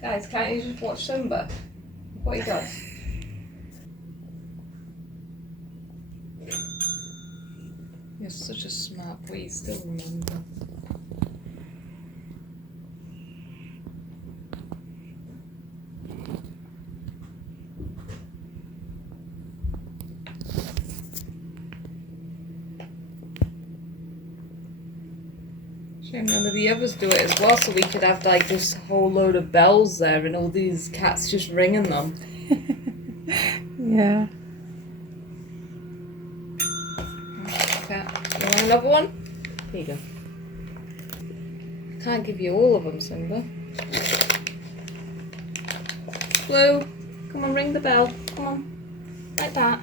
Guys, can't you just watch Simba? What he does? You're such a smart boy, you still remember. Shame none of the others do it as well, so we could have like this whole load of bells there and all these cats just ringing them. Yeah. Cat, you want another one? Here you go. I can't give you all of them, Simba. Blue, come on, ring the bell. Come on, like that.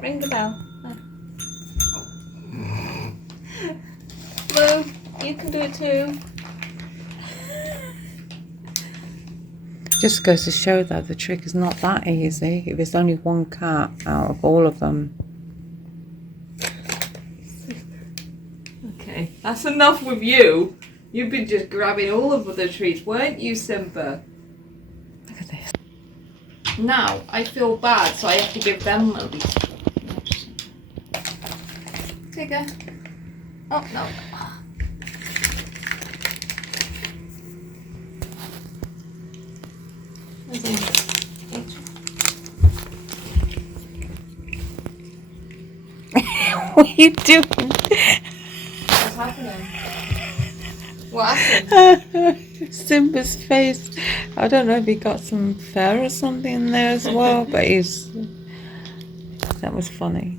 Ring the bell. Blue, you can do it too. Just goes to show that the trick is not that easy if there's only one cat out of all of them. Okay, that's enough with you. You've been just grabbing all of the treats, weren't you, Simba? Look at this. Now, I feel bad, so I have to give them at least. Tigger. Oh, no. What are you doing? What's happening? What happened? Simba's face. I don't know if he got some fur or something in there as well, but that was funny.